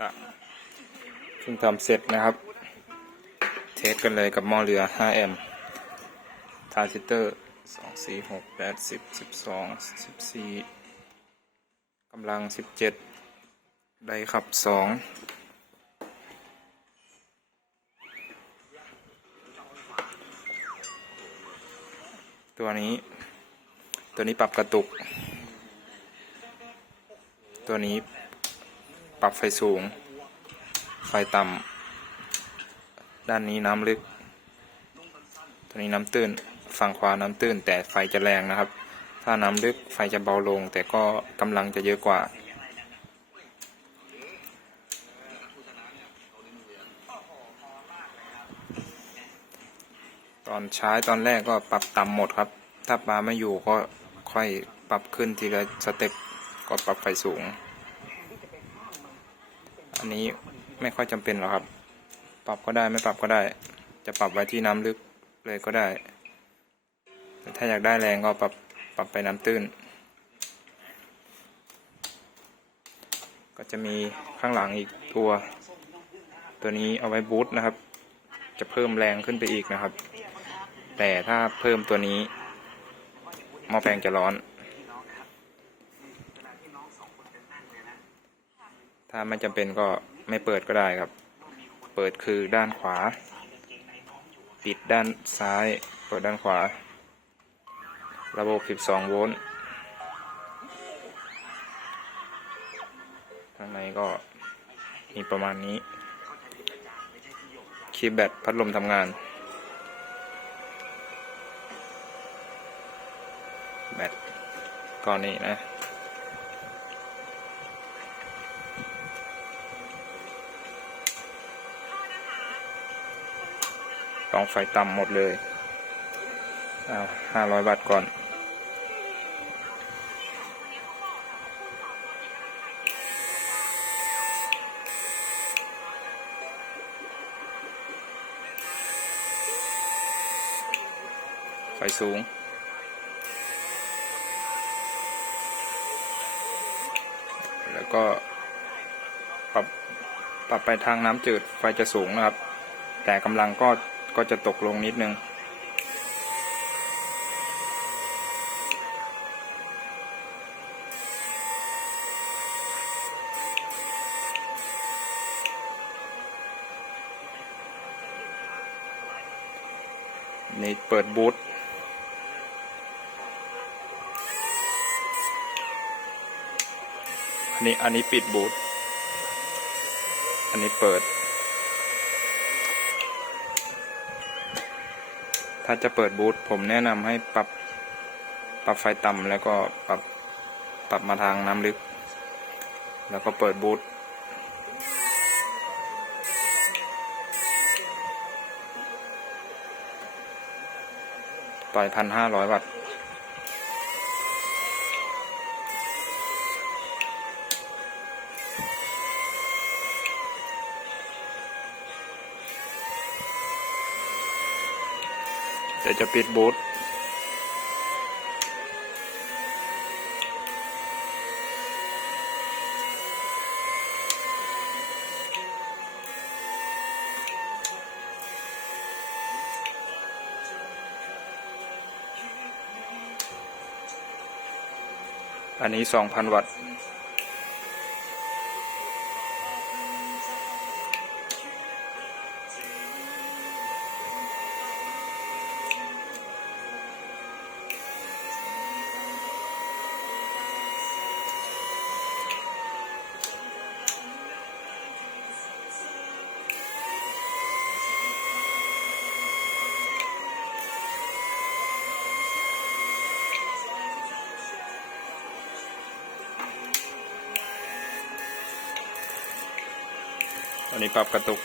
อะเพิ่งทำเสร็จนะครับ เทสกันเลยกับหม้อเรือ5แอมป์ทรานซิสเตอร์ 2 4 6 8 10 12 14กำลัง 17 ได้ขับ 2ตัวนี้ ตัวนี้ปรับกระตุก ตัวนี้ ปรับไฟสูง ไฟต่ำด้านนี้น้ำลึก ตัวนี้น้ำตื้น ฝั่งขวาน้ำตื้น แต่ไฟจะแรงนะครับ ถ้าน้ำลึกไฟจะเบาลง แต่ก็กำลังจะเยอะกว่า ตอนใช้ตอนแรกก็ปรับต่ำหมดครับ ถ้าปลาไม่อยู่ก็ค่อยปรับขึ้นทีละสเต็ปก็ปรับไฟสูง อันนี้ไม่ค่อยจำเป็นหรอกครับ ปรับก็ได้ไม่ปรับก็ได้ จะปรับไว้ที่น้ำลึกเลยก็ได้ แต่ถ้าอยากได้แรงก็ปรับปรับไปน้ำตื้น ก็จะมีข้างหลังอีกตัว ตัวนี้เอาไว้บูทนะครับ จะเพิ่มแรงขึ้นไปอีกนะครับ แต่ถ้าเพิ่มตัวนี้หม้อแปลงจะร้อน ถ้าไม่จำเป็นก็ไม่เปิดก็ได้ครับ เปิดคือด้านขวา ปิดด้านซ้าย เปิดด้านขวา ระบบ 12 โวลต์ข้างในก็มีประมาณนี้ คีย์แบตพัดลมทำงาน แบตก้อนนี้นะ ต้องไฟต่ำหมดเลยเอาห้าร้อยบาทก่อน ไฟสูงแล้วก็ปรับปรับไปทางน้ำจืดไฟจะสูงนะครับ แต่กำลังก็ ก็จะตกลงนิดนึง นี่เปิดบูทอันนี้อันนี้ปิดบูทอันนี้เปิด ถ้าจะเปิดบูทผมแนะนำให้ปรับปรับไฟต่ำแล้วก็ปรับปรับมาทางน้ำลึก แล้วก็เปิดบูทต่อยพันห้าร้อยวัตต์ เดี๋ยวจะปิดบูทอันนี้สองพันวัตต์ นนี้ปรับกระตุก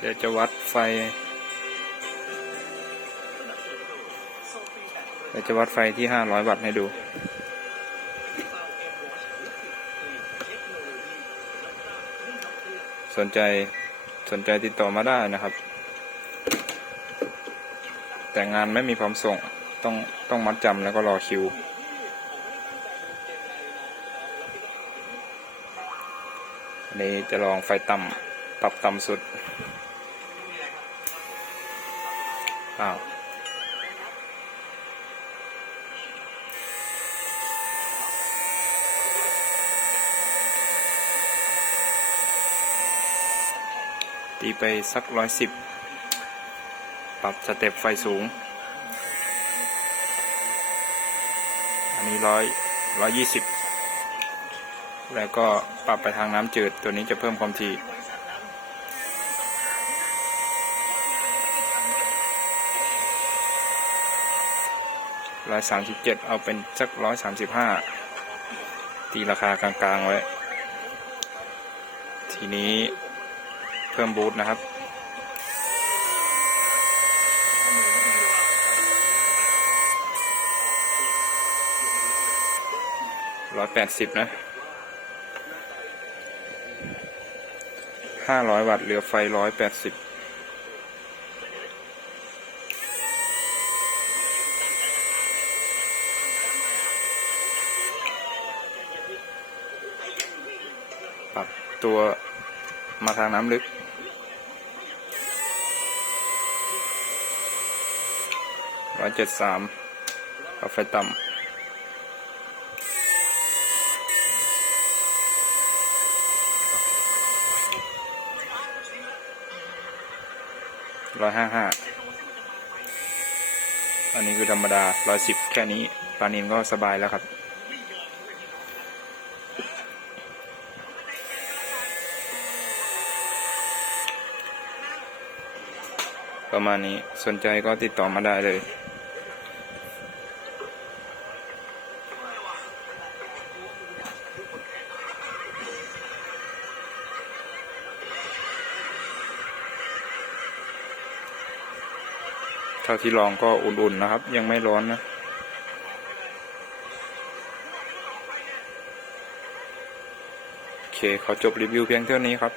เดี๋ยวจะวัดไฟเดี๋ยวจะวัดไฟที่500วัตต์ให้ดู สนใจสนใจติดต่อมาได้นะครับ แต่งานไม่มีพร้อมส่งต้องต้องมัดจำแล้วก็รอคิว อันนี้จะลองไฟต่ำปรับต่ำสุด อ้าว ตีไปสักร้อยสิบปรับสเต็ปไฟสูง อันนี้ร้อยร้อยยี่สิบแล้วก็ปรับไปทางน้ำจืดตัวนี้จะเพิ่มความถี่ร้อยสามสิบเจ็ดเอาเป็นสักร้อยสามสิบห้าตีราคากลางๆไว้ ทีนี้ พิ่มบูทนะครับ ร้อยแปดสิบนะ ห้าร้อยวัตต์เหลือไฟร้อยแปดสิบปรับตัวมาทางน้ำลึก ร้อยเจ็ดสามปรับไฟต่ำร้อยห้าห้าอันนี้คือธรรมดาร้อยสิบแค่นี้ปลานินก็สบายแล้วครับ ประมาณนี้สนใจก็ติดต่อมาได้เลย ท่าที่ลองก็อุ่นๆนะครับ ยังไม่ร้อนนะโอเคขอจบรีวิวเพียงเท่านี้ครับ